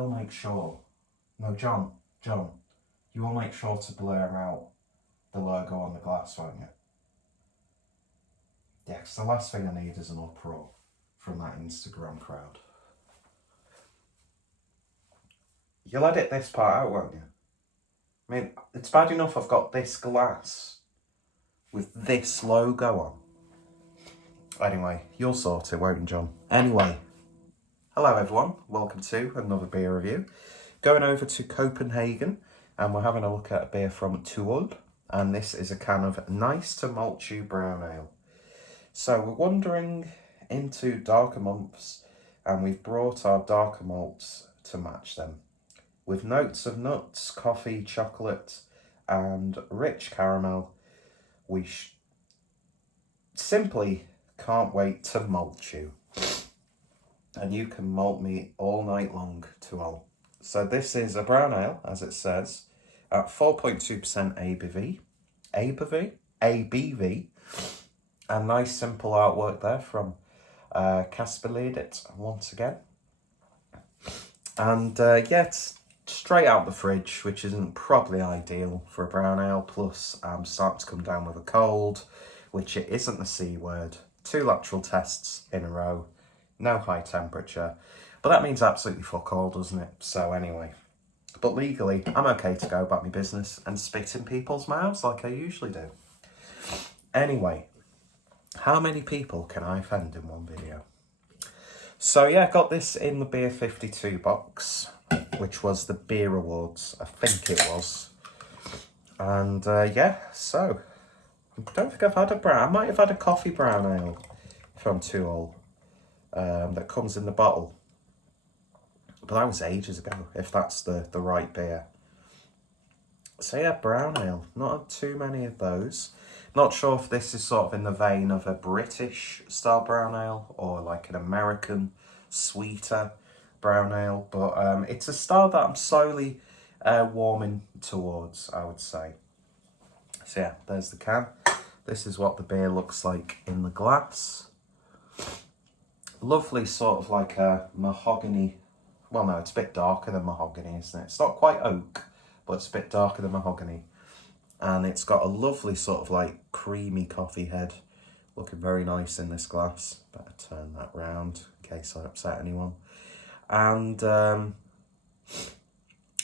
will make sure... No, John, you will make sure to blur out the logo on the glass, won't you? Yeah, because the last thing I need is an uproar from that Instagram crowd. You'll edit this part out, won't you? I mean, it's bad enough I've got this glass with this logo on. Anyway, you'll sort it, won't you, John? Anyway, hello everyone, welcome to another beer review. Going over to Copenhagen, and we're having a look at a beer from To Malt, and this is a can of nice To Malt You brown ale. So we're wandering into darker months, and we've brought our darker malts to match them, with notes of nuts, coffee, chocolate, and rich caramel. We simply can't wait to malt you. And you can malt me all night long to all. So this is a brown ale, as it says, at 4.2% ABV, and nice simple artwork there from Kasperledet once again. And yeah, it's straight out the fridge, which isn't probably ideal for a brown ale. Plus, I'm starting to come down with a cold, which it isn't the C word. 2 lateral tests in a row, no high temperature. But that means absolutely fuck all, doesn't it? So anyway, but legally, I'm okay to go about my business and spit in people's mouths like I usually do. Anyway, how many people can I offend in one video? So yeah, got this in the Beer 52 box, which was the Beer Awards, I think it was. And yeah, so I don't think I've had a brown. I might have had a coffee brown ale from To Malt that comes in the bottle. But that was ages ago, if that's the right beer. So yeah, brown ale. Not had too many of those. Not sure if this is sort of in the vein of a British style brown ale or like an American sweeter brown ale. But it's a style that I'm slowly warming towards, I would say. So yeah, there's the can. This is what the beer looks like in the glass. Lovely sort of like a mahogany. Well, no, it's a bit darker than mahogany, isn't it? It's not quite oak, but it's a bit darker than mahogany. And it's got a lovely sort of like creamy coffee head. Looking very nice in this glass. Better turn that round in case I upset anyone. And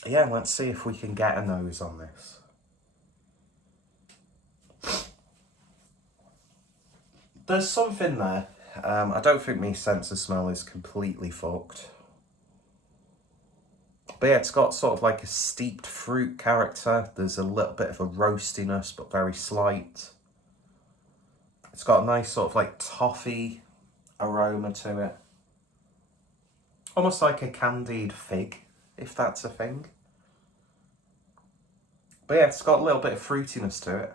yeah, let's see if we can get a nose on this. There's something there. I don't think my sense of smell is completely fucked. But yeah, it's got sort of like a steeped fruit character. There's a little bit of a roastiness, but very slight. It's got a nice sort of like toffee aroma to it. Almost like a candied fig, if that's a thing. But yeah, it's got a little bit of fruitiness to it.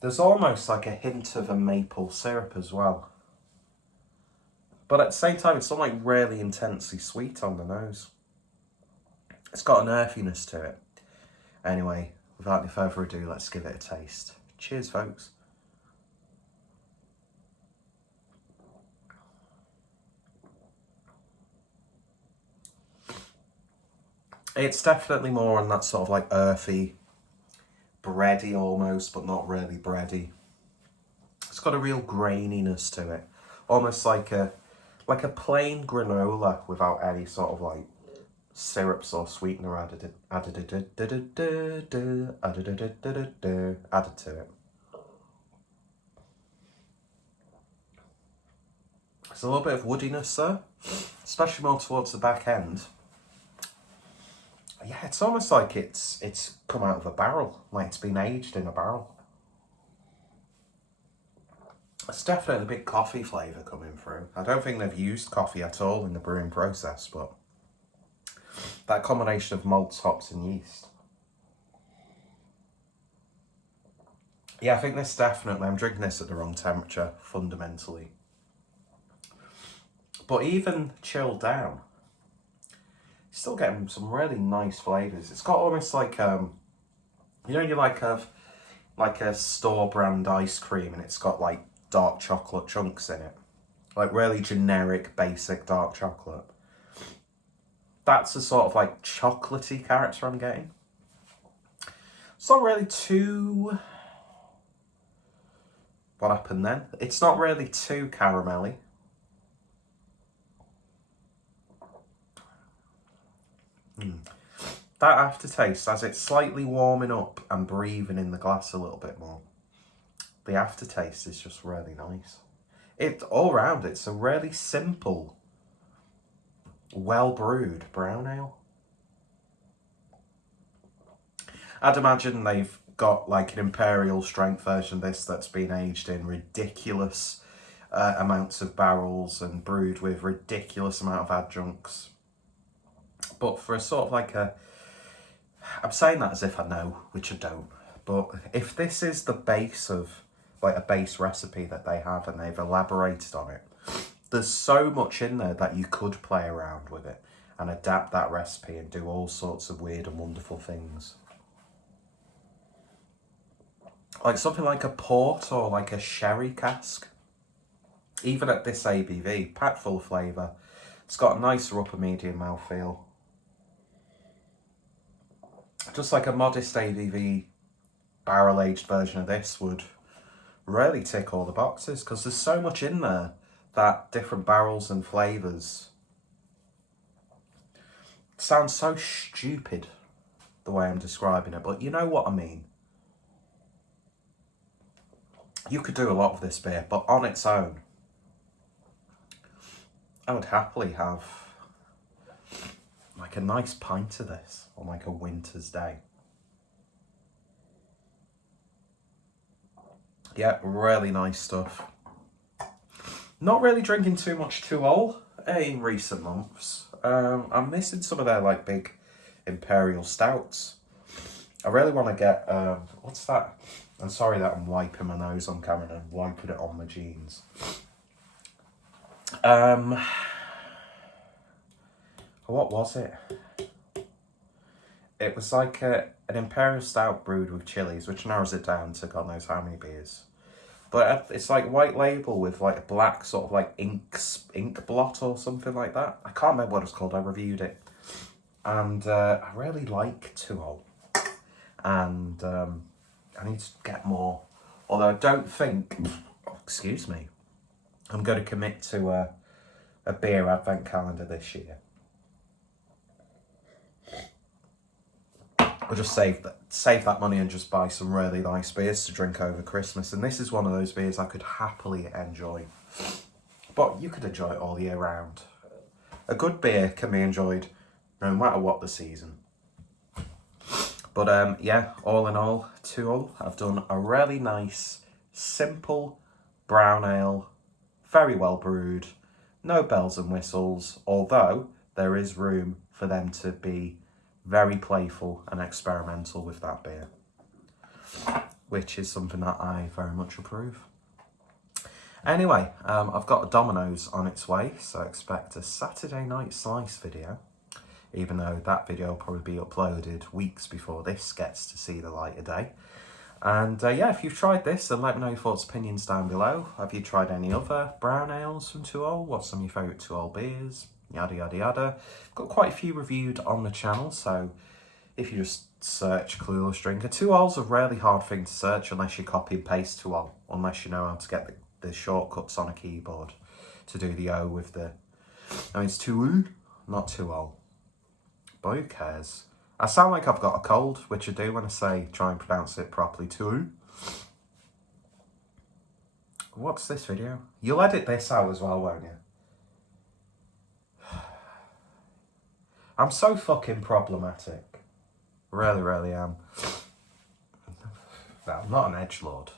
There's almost like a hint of a maple syrup as well. But at the same time, it's not like really intensely sweet on the nose. It's got an earthiness to it. Anyway, without any further ado, let's give it a taste. Cheers, folks. It's definitely more on that sort of like earthy, bready almost, but not really bready. It's got a real graininess to it. Almost like a plain granola without any sort of like syrups or sweetener added to it. There's a little bit of woodiness there, especially more towards the back end. Yeah, it's almost like it's come out of a barrel, like it's been aged in a barrel. It's definitely a big coffee flavour coming through. I don't think they've used coffee at all in the brewing process, but that combination of malts, hops and yeast. Yeah, I think this definitely, I'm drinking this at the wrong temperature, fundamentally. But even chilled down, you're still getting some really nice flavours. It's got almost like, you know, you like a store brand ice cream and it's got like dark chocolate chunks in it. Like really generic, basic dark chocolate. That's the sort of like chocolatey character I'm getting. It's not really too... What happened then? It's not really too caramelly. That aftertaste, as it's slightly warming up and breathing in the glass a little bit more, the aftertaste is just really nice. All round, it's a really simple, well-brewed brown ale. I'd imagine they've got like an imperial strength version of this that's been aged in ridiculous amounts of barrels and brewed with ridiculous amount of adjuncts. But for a sort of like a... I'm saying that as if I know, which I don't. But if this is the base of, like a base recipe that they have and they've elaborated on it, there's so much in there that you could play around with it and adapt that recipe and do all sorts of weird and wonderful things. Like something like a port or like a sherry cask. Even at this ABV, packed full of flavour. It's got a nicer upper medium mouthfeel. Just like a modest ABV barrel-aged version of this would really tick all the boxes, because there's so much in there that different barrels and flavours. It sounds so stupid the way I'm describing it, but you know what I mean. You could do a lot of this beer, but on its own, I would happily have like a nice pint of this on like a winter's day. Yeah, really nice stuff. Not really drinking too much To Malt in recent months. I'm missing some of their like big imperial stouts. I really want to get, what's that? I'm sorry that I'm wiping my nose on camera and wiping it on my jeans. What was it? It was like an imperial stout brewed with chilies, which narrows it down to God knows how many beers. But it's like white label with like a black sort of like ink blot or something like that. I can't remember what it's called. I reviewed it, and I really like To Malt, and I need to get more. Although I don't think, excuse me, I'm going to commit to a beer advent calendar this year. I'll just save that money and just buy some really nice beers to drink over Christmas. And this is one of those beers I could happily enjoy. But you could enjoy it all year round. A good beer can be enjoyed no matter what the season. But yeah, all in all, To Malt, I've done a really nice, simple brown ale, very well brewed, no bells and whistles, although there is room for them to be very playful and experimental with that beer, which is something that I very much approve. Anyway, I've got a Domino's on its way, so expect a Saturday night slice video, even though that video will probably be uploaded weeks before this gets to see the light of day. And yeah, if you've tried this, then let me know your thoughts, opinions down below. Have you tried any other brown ales from To Malt? What's some of your favourite To Malt beers? Yada yada yada. Got quite a few reviewed on the channel, so if you just search Clueless Drinker, To Malt's a really hard thing to search unless you copy and paste To Malt, unless you know how to get the shortcuts on a keyboard to do the O with the... I mean, it's To Malt, not To Malt. But who cares? I sound like I've got a cold, which I do when I try and pronounce it properly. To Malt. What's this video? You'll edit this out as well, won't you? I'm so fucking problematic. Really, really am. No, I'm not an edgelord.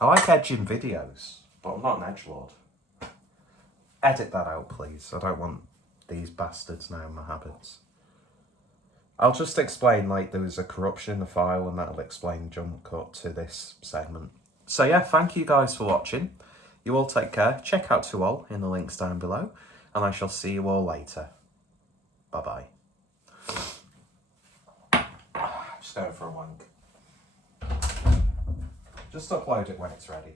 I like edging videos, but I'm not an edgelord. Edit that out, please. I don't want these bastards knowing my habits. I'll just explain, like, there was a corruption in the file, and that'll explain jump cut to this segment. So yeah, thank you guys for watching. You all take care. Check out To Malt in the links down below. And I shall see you all later. Bye-bye. Just going for a wank. Just upload it when it's ready.